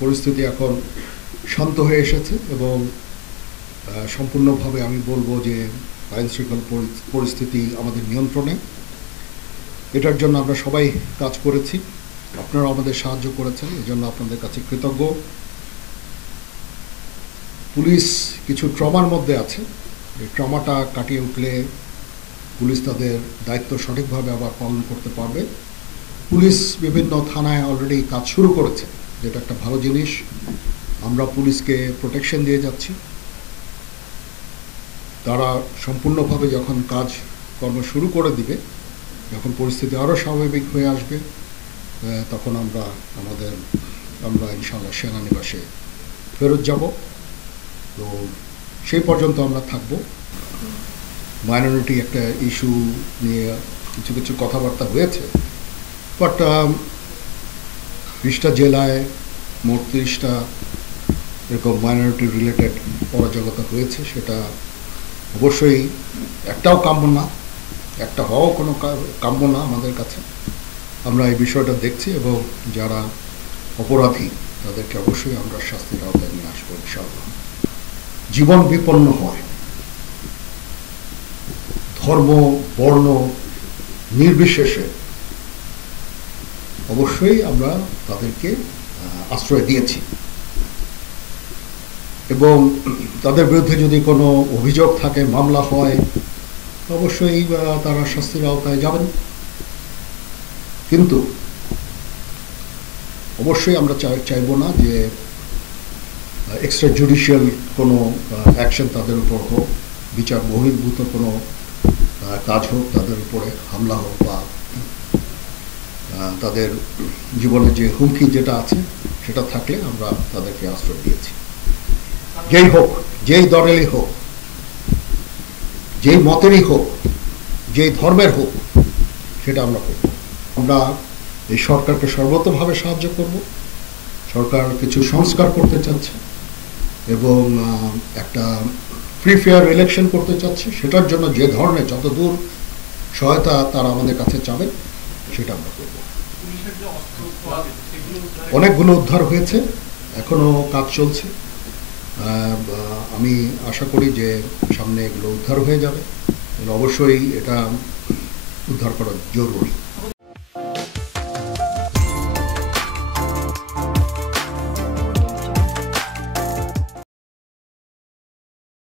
পরিস্থিতি এখন শান্ত হয়ে এসেছে এবং সম্পূর্ণভাবে আমি বলবো যে আইন শৃঙ্খলা পরিস্থিতি আমাদের নিয়ন্ত্রণে। এটার জন্য আমরা সবাই কাজ করেছি, আপনারা আমাদের সাহায্য করেছেন, এজন্য আপনাদের কাছে কৃতজ্ঞ। পুলিশ কিছু ট্রমার মধ্যে আছে, এই ট্রমাটা কাটিয়ে উঠলে পুলিশ তাদের দায়িত্ব সঠিকভাবে আবার পালন করতে পারবে। পুলিশ বিভিন্ন থানায় অলরেডি কাজ শুরু করেছে, যেটা একটা ভালো জিনিস। আমরা পুলিশকে প্রোটেকশন দিয়ে যাচ্ছি। তারা সম্পূর্ণভাবে যখন কাজ কর্ম শুরু করে দিবে, যখন পরিস্থিতি আরও স্বাভাবিক হয়ে আসবে, তখন আমরা ইনশাআল্লাহ সেনানিবাসে ফেরত যাব। তো সেই পর্যন্ত আমরা থাকব। মাইনরিটি একটা ইস্যু নিয়ে কিছু কিছু কথাবার্তা হয়েছে, বাট 20টা জেলায় মোট 30টা এরকম মাইনরিটি রিলেটেড অরাজকতা হয়েছে। সেটা অবশ্যই একটাও কাম্য না, একটা হওয়াও কোনো কাম্য না আমাদের কাছে। আমরা এই বিষয়টা দেখছি এবং যারা অপরাধী তাদেরকে অবশ্যই আমরা শাস্তির আওতায় নিয়ে আসবো ইনশাআল্লাহ। জীবন বিপন্ন হয়, ধর্ম বর্ণ নির্বিশেষে অবশ্যই আমরা তাদেরকে আশ্রয় দিয়েছি এবং তাদের বিরুদ্ধে যদি কোনো অভিযোগ থাকে, মামলা হয়, অবশ্যই তারা শাস্তির আওতায় যাবেন। কিন্তু অবশ্যই আমরা চাইব না যে এক্সট্রা জুডিশিয়াল কোনো অ্যাকশন তাদের উপর হোক, বিচার বহির্ভূত কোনো কাজ হোক, তাদের উপরে হামলা হোক, বা তাদের জীবনে যে হুমকি যেটা আছে সেটা থাকলে আমরা তাদেরকে আশ্রয় দিয়েছি। যেই হোক, যেই দলেরই হোক, যেই মতেরই হোক, যেই ধর্মের হোক, সেটা আমরা করব। আমরা এই সরকারকে সর্বতভাবে সাহায্য করব। সরকার কিছু সংস্কার করতে চাচ্ছে এবং একটা ফ্রি ফেয়ার ইলেকশন করতে চাচ্ছে। সেটার জন্য যে ধরনের যতদূর সহায়তা তারা আমাদের কাছে চাবেন সেটা আমরা করব। অনেকগুলো উদ্ধার হয়েছে, এখনো কাজ চলছে। আমি আশা করি যে সামনে এগুলো উদ্ধার হয়ে যাবে। অবশ্যই এটা উদ্ধার করা জরুরি।